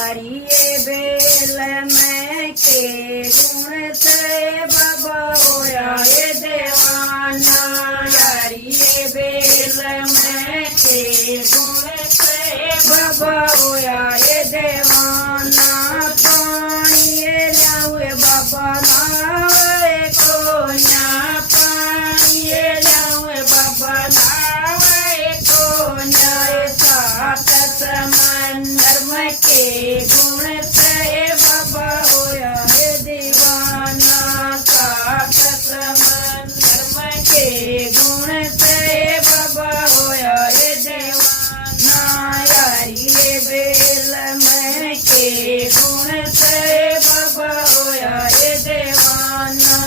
यारिये bell में के गुण से बाबा होया ये देवाना यारिये बेल में के गुण से बाबा होया ये देवाना पानी ये ल्यावे बाबा नावे कोन्या पानी ये ल्यावे बाबा नावे कोन्या सात समंदर में के गुण से बाबा होया ये दीवाना सात समंदर में के गुण से बाबा होया ये दीवाना यारिये बेल में के गुण से बाबा होया ये दीवाना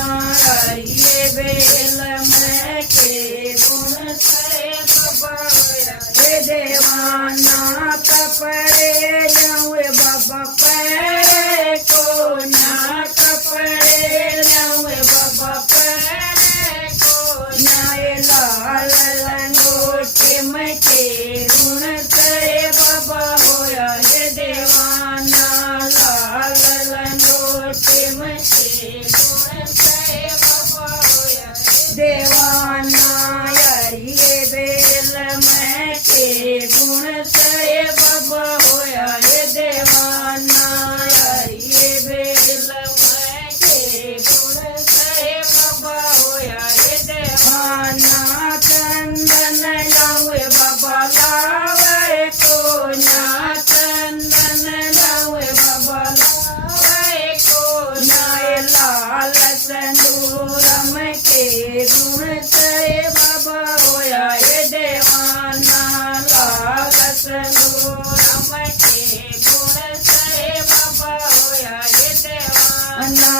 यारिये बेल में के गुण से बाबा होया ये दीवाना कपड़े ल्यावे बाबा पैरे कोन्या कपड़े ल्यावे बाबा पैरे कोन्या ये लाल लंगोटी में के गुण से बाबा होया ये दीवाना लाल लंगोटी में के गुण से बाबा होया ये दीवाना यारिये बेल में के गुण से बाबा होया ये दीवाना यारिये बेल में के गुण से बाबा होया ये दीवाना चंदन लावे बाबा लावे कोन्या चंदन लावे बाबा लावे कोन्या ये लाल संदूर में के गुण से बाबा होया ये दीवाना लाल संदूर में के गुण से बाबा होया ये दीवाना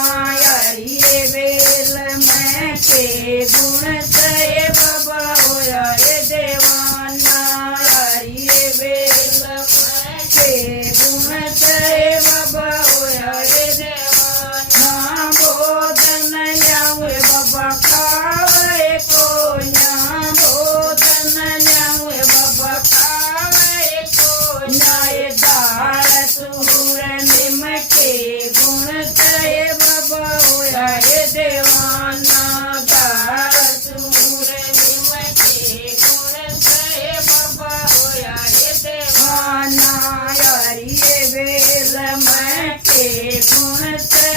यारिये बेल में के गुण से बाबा होया ये दीवाना यारिये बेल में के गुण से बाबा होया ये दीवाना भोजन ल्यावे बाबा खावे कोन्या भोजन ल्यावे बाबा खावे कोन्या ये दाल सूर निम के गुण से बाबा होया ये दीवाना दाल सूर निम के गुण से बाबा होया ये दीवाना यारिये बेल में के गुण से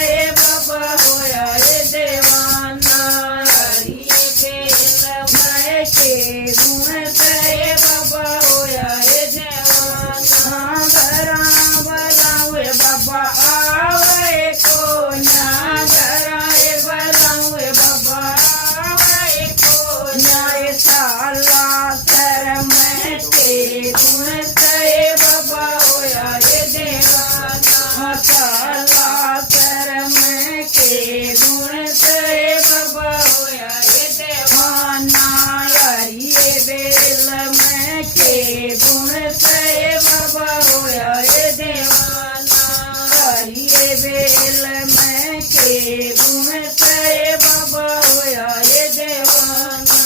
बाबा होया ये दीवाना यारिये बेल में के गुण से बाबा होया ये दीवाना घरा बलावे बाबा आवे कोन्या घरा बलावे बाबा आवे कोन्या ये साला सर में के गुण से बाबा होया ये दीवाना साला सर में के गुण से बाबा होया ये दीवाना यारिये बेल में के गुण से बाबा होया ये दीवाना यारिये बेल में के गुण से बाबा होया ये दीवाना।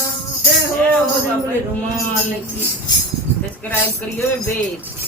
जय हो रुमाल की। सब्सक्राइब करियो बेस।